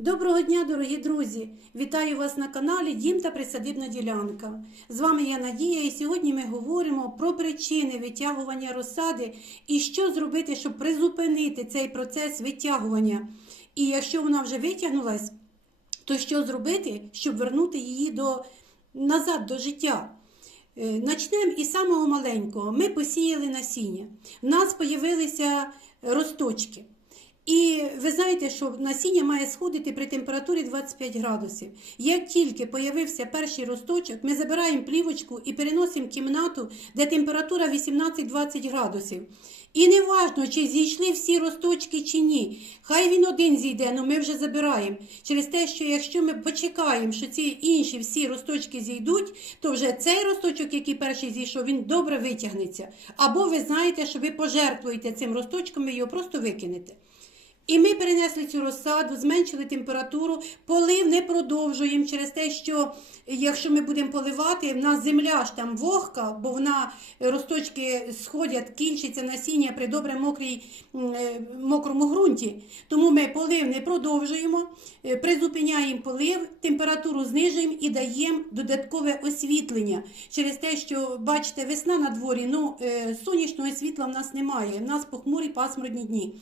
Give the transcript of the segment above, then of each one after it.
Доброго дня, дорогі друзі! Вітаю вас на каналі Дім та Присадибна ділянка. З вами я Надія, і сьогодні ми говоримо про причини витягування розсади і що зробити, щоб призупинити цей процес витягування. І якщо вона вже витягнулась, то що зробити, щоб вернути її до, назад до життя? Е, Начнемо із самого маленького. Ми посіяли насіння. В нас з'явилися росточки. І ви знаєте, що насіння має сходити при температурі 25 градусів. Як тільки появився перший росточок, ми забираємо плівочку і переносимо кімнату, де температура 18-20 градусів. І не важно, чи зійшли всі росточки чи ні. Хай він один зійде, але ми вже забираємо. Через те, що якщо ми почекаємо, що ці інші всі росточки зійдуть, то вже цей росточок, який перший зійшов, він добре витягнеться. Або ви знаєте, що ви пожертвуєте цим росточком, ви його просто викинете. І ми перенесли цю розсаду, зменшили температуру, полив не продовжуємо через те, що якщо ми будемо поливати, в нас земля ж там вогка, бо вона росточки сходять, кінчиться насіння при добре мокрій, е, мокрому ґрунті. Тому ми полив не продовжуємо, е, призупиняємо полив, температуру знижуємо і даємо додаткове освітлення. Через те, що бачите, весна на дворі, ну е, сонячного світла в нас немає. В нас похмурі пасмурні дні.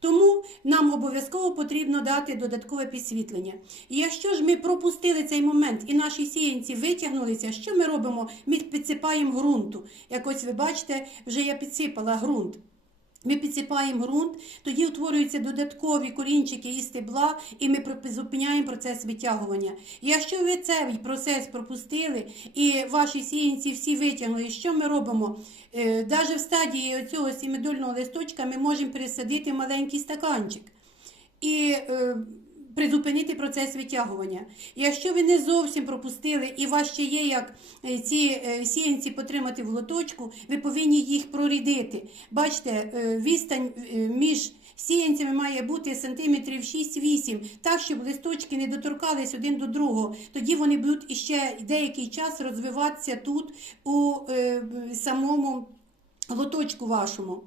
Тому нам обов'язково потрібно дати додаткове підсвітлення. І якщо ж ми пропустили цей момент і наші сіянці витягнулися, що ми робимо? Ми підсипаємо ґрунту. Як ось ви бачите, вже я підсипала ґрунт. Ми підсипаємо ґрунт, тоді утворюються додаткові корінчики і стебла, і ми зупиняємо процес витягування. Якщо ви цей процес пропустили і ваші сіянці всі витягнули, що ми робимо? Навіть в стадії цього сімидольного листочка ми можемо пересадити маленький стаканчик. І е, призупинити процес витягування. Якщо ви не зовсім пропустили і у вас ще є як е, ці е, сіянці потримати в лоточку, ви повинні їх прорідити. Бачите, е, відстань між сіянцями має бути сантиметрів 6-8, так, щоб листочки не доторкались один до другого. Тоді вони будуть іще деякий час розвиватися тут у самому лоточку вашому.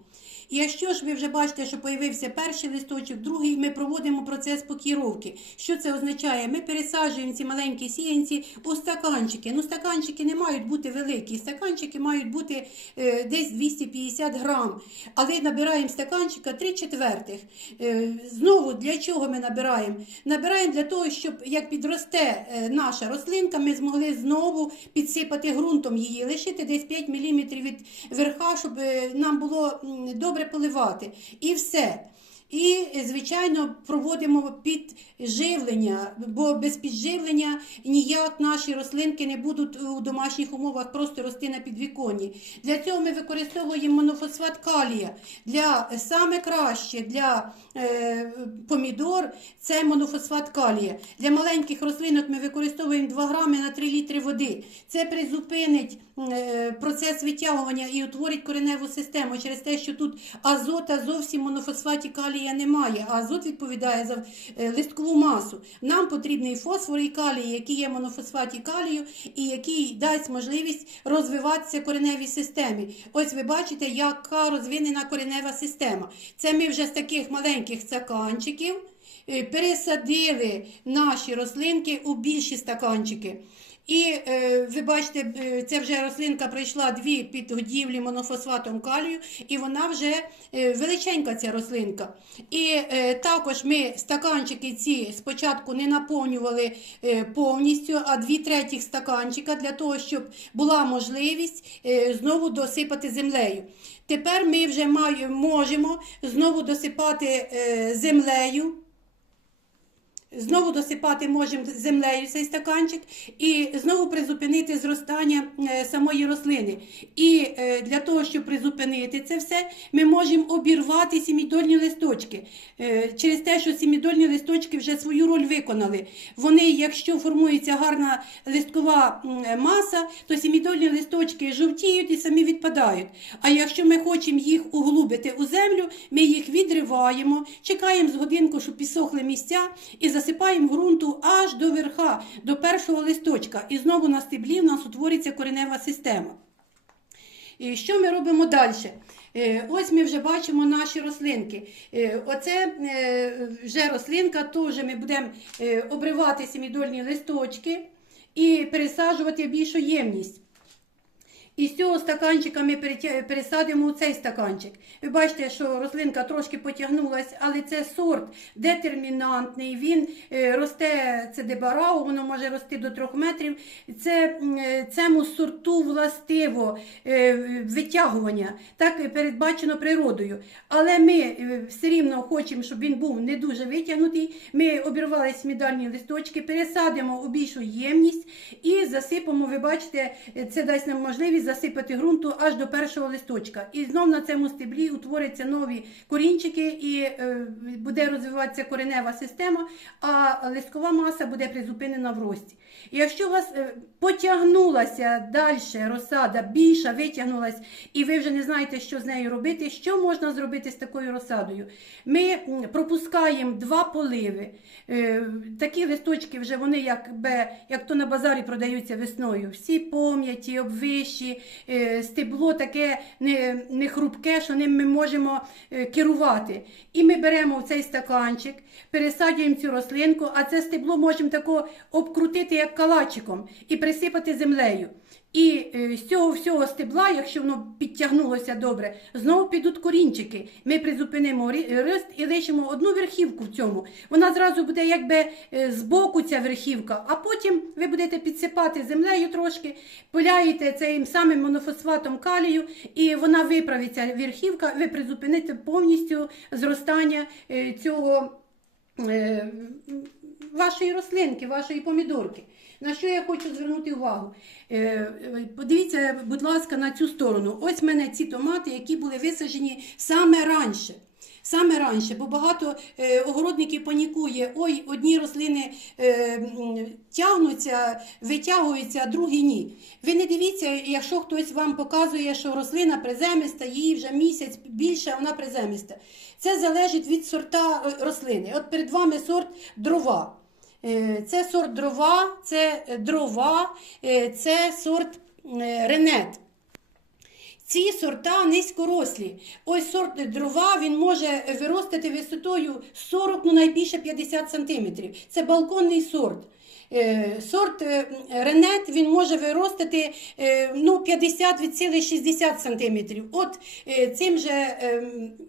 І якщо ж ви вже бачите, що появився перший листочок, другий, ми проводимо процес покіровки. Що це означає? Ми пересаджуємо ці маленькі сіянці у стаканчики. Ну, стаканчики не мають бути великі, стаканчики мають бути е, десь 250 грам. Але набираємо стаканчика 3 четвертих. Е, знову для чого ми набираємо? Набираємо для того, щоб як підросте е, наша рослинка, ми змогли знову підсипати ґрунтом її, лишити десь 5 мм від верха, щоб е, нам було добре поливати. І все. І, звичайно, проводимо підживлення, бо без підживлення ніяк наші рослинки не будуть у домашніх умовах просто рости на підвіконні. Для цього ми використовуємо монофосфат калія. Для саме краще для е, помідор це монофосфат калія. Для маленьких рослинок ми використовуємо 2 грами на 3 літри води. Це призупинить е, процес витягування і утворить кореневу систему через те, що тут азота зовсім монофосфаті калія немає, а азот відповідає за е, листкову масу. Нам потрібний фосфор і калій, який є монофосфаті калію, і який дасть можливість розвиватися кореневій системі. Ось ви бачите, яка розвинена коренева система. Це ми вже з таких маленьких стаканчиків е, пересадили наші рослинки у більші стаканчики. І е, ви бачите, це вже рослинка пройшла дві підгодівлі монофосфатом калію, і вона вже е, величенька ця рослинка. І е, також ми стаканчики ці спочатку не наповнювали повністю, а дві третіх стаканчика для того, щоб була можливість знову досипати землею. Тепер ми вже можемо знову досипати землею. Знову досипати можемо землею цей стаканчик і знову призупинити зростання е, самої рослини. І е, для того, щоб призупинити це все, ми можемо обірвати сімідольні листочки. Е, Через те, що сімідольні листочки вже свою роль виконали. Вони, якщо формується гарна листкова маса, то сімідольні листочки жовтіють і самі відпадають. А якщо ми хочемо їх углубити у землю, ми їх відриваємо, чекаємо з годинку, щоб підсохли місця, і засипаємо ґрунту аж до верха, до першого листочка. І знову на стеблі в нас утвориться коренева система. І що ми робимо далі? Е, Ось ми вже бачимо наші рослинки. Е, Оце е, вже рослинка, теж ми будемо обривати семідольні листочки і пересаджувати більшу ємність. І з цього стаканчика ми пересадимо у цей стаканчик. Ви бачите, що рослинка трошки потягнулася, але це сорт детермінантний. Він е, росте, це дебарау, воно може рости до 3 метрів. Це е, цьому сорту властиво е, витягування, так передбачено природою. Але ми все рівно хочемо, щоб він був не дуже витягнутий. Ми обірвали смідальні листочки, пересадимо у більшу ємність і засипемо. Ви бачите, це дасть нам можливість засипати ґрунту аж до першого листочка. І знов на цьому стеблі утворяться нові корінчики і е, буде розвиватися коренева система, а листкова маса буде призупинена в рості. Якщо у вас е, потягнулася далі розсада, більша витягнулась, і ви вже не знаєте, що з нею робити, що можна зробити з такою розсадою? Ми пропускаємо два поливи. Е, Такі листочки вже вони якби, як то на базарі продаються весною. Всі пом'яті, обвищі, е, стебло таке не, не хрупке, що ним ми можемо керувати. І ми беремо в цей стаканчик, пересаджуємо цю рослинку, а це стебло можемо тако обкрутити як калачиком і присипати землею. І е, з цього всього стебла, якщо воно підтягнулося добре, знову підуть корінчики. Ми призупинимо рі- ріст і лишимо одну верхівку в цьому. Вона зразу буде якби е, збоку ця верхівка, а потім ви будете підсипати землею трошки, пиляєте цим самим монофосфатом калію, і вона виправиться верхівка, ви призупините повністю зростання е, цього вашої рослинки, вашої помідорки. На що я хочу звернути увагу? Е, е, Подивіться, будь ласка, на цю сторону. Ось в мене ці томати, які були висаджені саме раніше. Саме раніше, бо багато е, огородників панікує, ой, одні рослини е, тягнуться, витягуються, а другі ні. Ви не дивіться, якщо хтось вам показує, що рослина приземиста, їй вже місяць більше, вона приземиста. Це залежить від сорта е, рослини. От перед вами сорт дрова. Це сорт дрова, це дрова, це сорт ренет. Ці сорта низькорослі. Ось сорт дрова він може виростити висотою 40, ну найбільше 50 см. Це балконний сорт. Е, Сорт е, ренет він може виростити е, ну, 50 від 60 см. От цим же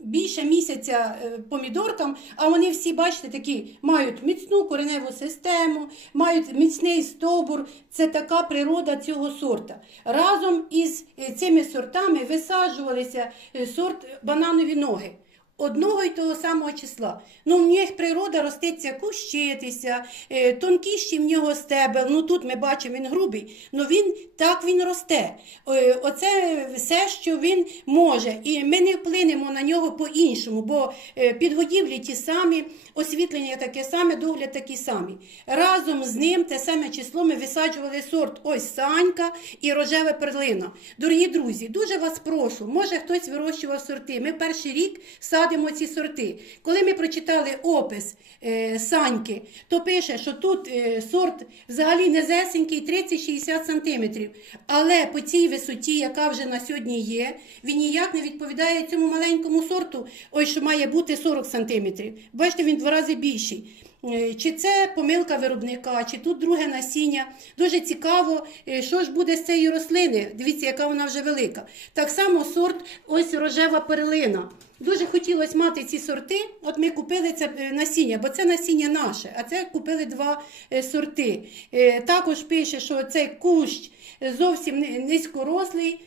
більше місяця помідоркам, а вони всі, бачите, такі мають міцну кореневу систему, мають міцний стовбур. Це така природа цього сорта. Разом із цими сортами висаджувалися е, сорт бананові ноги. Одного й того самого числа. Ну, в них природа роститься кущитися, е, тонкіші в нього стебел. Ну тут ми бачимо, він грубий, але він так він росте. Е, Оце все, що він може. І ми не вплинемо на нього по-іншому, бо е, підгодівлі ті самі, освітлення таке саме, догляд такий самий. Разом з ним те саме число ми висаджували сорт ось санька і рожева перлина. Дорогі друзі, дуже вас прошу, може хтось вирощував сорти. Ми перший рік садимо ці сорти. Коли ми прочитали опис е, саньки, то пише, що тут е, сорт взагалі незесенький 30-60 см. Але по цій висоті, яка вже на сьогодні є, він ніяк не відповідає цьому маленькому сорту, ой, що має бути 40 см. Бачите, він два рази більший. Е, Чи це помилка виробника, чи тут друге насіння. Дуже цікаво, е, що ж буде з цієї рослини. Дивіться, яка вона вже велика. Так само сорт ось рожева перлина. Дуже хотілося мати ці сорти. От ми купили це е, насіння, бо це насіння наше, а це купили два е, сорти. Е, Також пише, що цей кущ зовсім ни- низькорослий,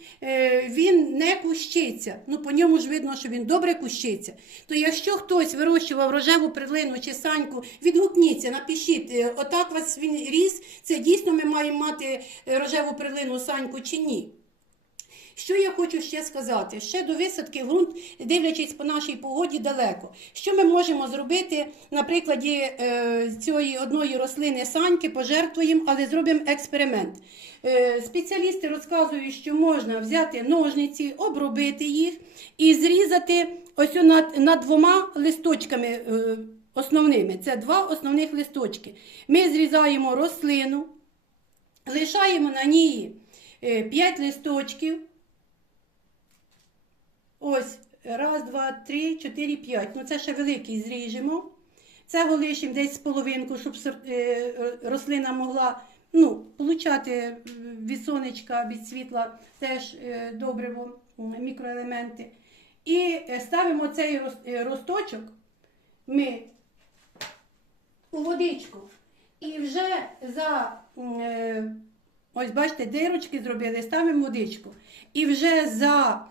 він не кущиться. Ну, по ньому ж видно, що він добре кущиться. То якщо хтось вирощував рожеву перлину чи саньку, відгукніться, напишіть, отак вас він ріс, це дійсно ми маємо мати рожеву перлину саньку чи ні. Що я хочу ще сказати? Ще до висадки ґрунт, дивлячись по нашій погоді, далеко. Що ми можемо зробити на прикладі е, цієї одної рослини саньки, пожертвуємо, але зробимо експеримент. Е, спеціалісти розказують, що можна взяти ножниці, обробити їх і зрізати ось над, над двома листочками е, основними. Це два основних листочки. Ми зрізаємо рослину, лишаємо на ній 5 листочків. Ось, раз, два, три, чотири, п'ять. Ну це ще великий зріжемо. Цього лишимо десь з половинку, щоб е, е, рослина могла ну, получати е, від сонечка, від світла теж добриво, мікроелементи. І ставимо цей росточок ми у водичку. І вже за ось бачите, дирочки зробили, ставимо водичку. І вже за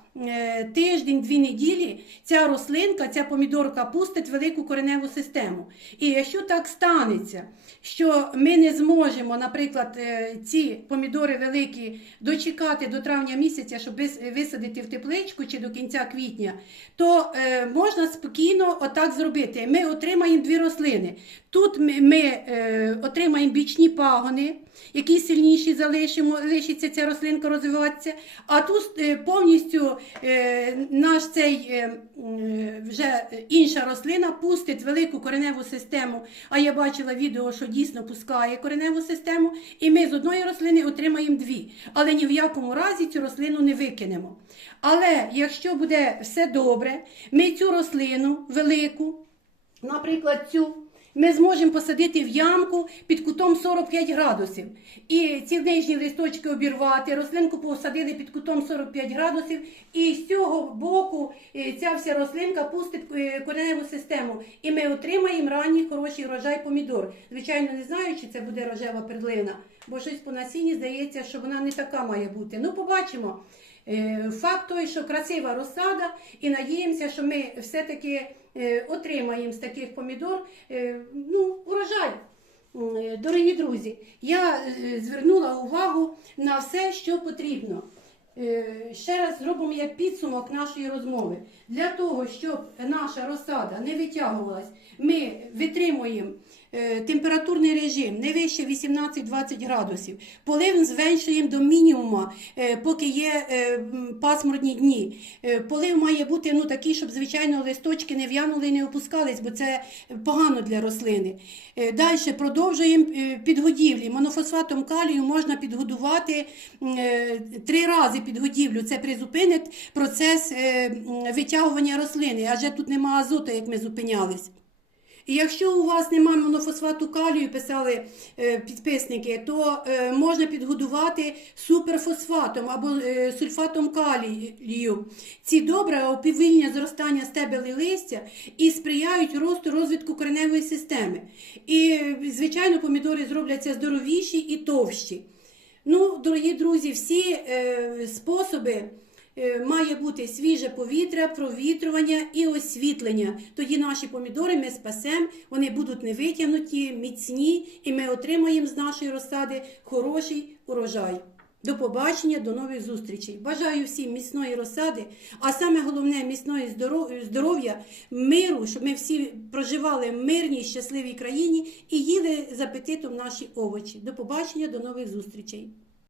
тиждень-дві неділі ця рослинка, ця помідорка пустить велику кореневу систему. І якщо так станеться, що ми не зможемо, наприклад, е, ці помідори великі дочекати до травня місяця, щоб висадити в тепличку чи до кінця квітня, то е, можна спокійно отак зробити. Ми отримаємо дві рослини. Тут ми, ми е, отримаємо бічні пагони, які сильніші залишимо, лишиться ця рослинка розвиватися. А тут е, повністю е, наш цей е, вже інша рослина пустить велику кореневу систему. А я бачила відео, що дійсно пускає кореневу систему, і ми з одної рослини отримаємо дві. Але ні в якому разі цю рослину не викинемо. Але якщо буде все добре, ми цю рослину велику, наприклад, цю. Ми зможемо посадити в ямку під кутом 45 градусів. І ці нижні листочки обірвати, рослинку посадили під кутом 45 градусів, і з цього боку е, ця вся рослинка пустить е, кореневу систему. І ми отримаємо ранній хороший врожай помідор. Звичайно, не знаю, чи це буде рожева перлина, бо щось по насінні здається, що вона не така має бути. Ну, побачимо. Е, Факт той, що красива розсада, і надіємося, що ми все-таки е, отримаємо з таких помідор е, ну, урожай. Дорогі друзі, я звернула увагу на все, що потрібно. Ще раз зробимо як підсумок нашої розмови. Для того, щоб наша розсада не витягувалась, ми витримуємо температурний режим не вище 18-20 градусів. Полив зменшуємо до мінімуму, е, поки є е, пасмурні дні. Е, Полив має бути ну, такий, щоб, звичайно, листочки не в'янули і не опускались, бо це погано для рослини. Далі продовжуємо е, підгодівлі. Монофосфатом калію можна підгодувати е, три рази підгодівлю. Це призупинить процес е, витягування рослини, адже тут нема азоту, як ми зупинялись. І якщо у вас немає монофосфату калію, писали е, підписники, то е, можна підгодувати суперфосфатом або е, сульфатом калію. Ці добра уповільнюють зростання стебел і листя і сприяють росту розвитку кореневої системи. І, звичайно, помідори зробляться здоровіші і товщі. Ну, дорогі друзі, всі е, способи. Е, Має бути свіже повітря, провітрювання і освітлення. Тоді наші помідори ми спасемо, вони будуть не витягнуті, міцні, і ми отримаємо з нашої розсади хороший урожай. До побачення, до нових зустрічей. Бажаю всім міцної розсади, а саме головне міцної здоров'я, миру, щоб ми всі проживали в мирній, щасливій країні і їли з апетитом наші овочі. До побачення, до нових зустрічей.